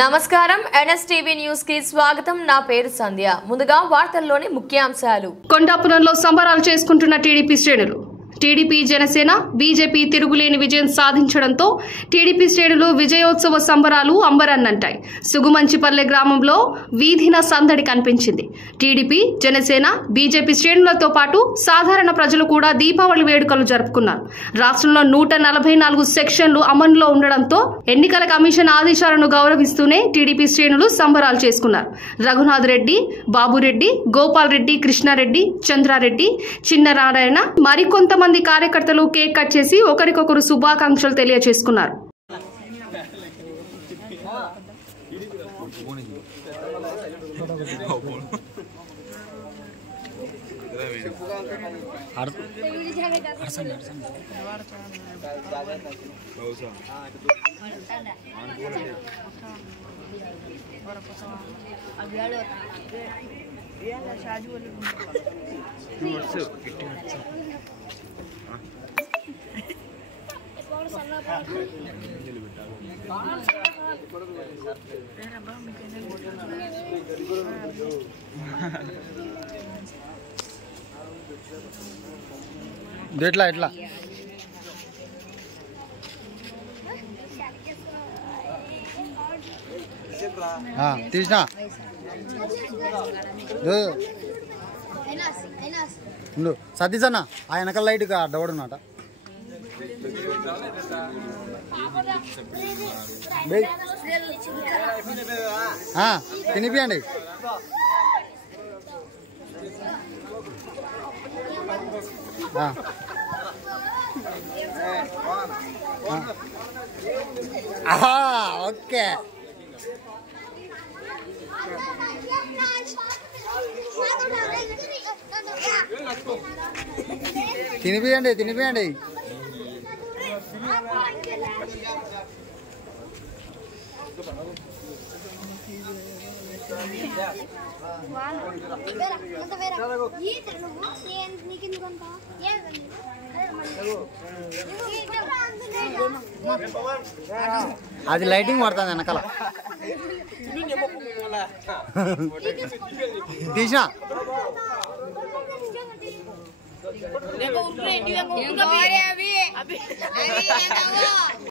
నమస్కారం NSTV news కి స్వాగతం. నా పేరు సంధ్య. ముందుగా వార్తల్లోని ముఖ్యాంశాలు. కొండాపురంలో సంబరాలు చేసుకుంటున్న టీడీపీ శ్రేణులు. టీడీపీ జనసేన బీజేపీ తిరుగులేని విజయం సాధించడంతో టీడీపీ శ్రేణులు విజయోత్సవ సంబరాలు అంబరన్నంటాయి. సుగుమంచిపల్లె గ్రామంలో వీధిన సందడి కనిపించింది. టీడీపీ జనసేన బీజేపీ శ్రేణులతో పాటు సాధారణ ప్రజలు కూడా దీపావళి వేడుకలు జరుపుకున్నారు. రాష్ట్రంలో 144 సెక్షన్లు అమలులో ఉండడంతో ఎన్నికల కమిషన్ ఆదేశాలను గౌరవిస్తూనే టీడీపీ శ్రేణులు సంబరాలు చేసుకున్నారు. రఘునాథ్ రెడ్డి, బాబురెడ్డి, గోపాల్ రెడ్డి, కృష్ణారెడ్డి, చంద్రారెడ్డి, చిన్ననారాయణ మరికొంతమంది కార్యకర్తలు కేక్ కట్ చేసి ఒకరికొకరు శుభాకాంక్షలు తెలియజేసుకున్నారు. ఎట్లా ఎట్లా తీసినా సతీసన్న ఆ వెనకాల లైట్గా అడ్డవడున్నట తినిపియండి. ఓకే తినిపియండి తినిపియండి. అది లైటింగ్ పడుతుంది వెనకాల తీసా.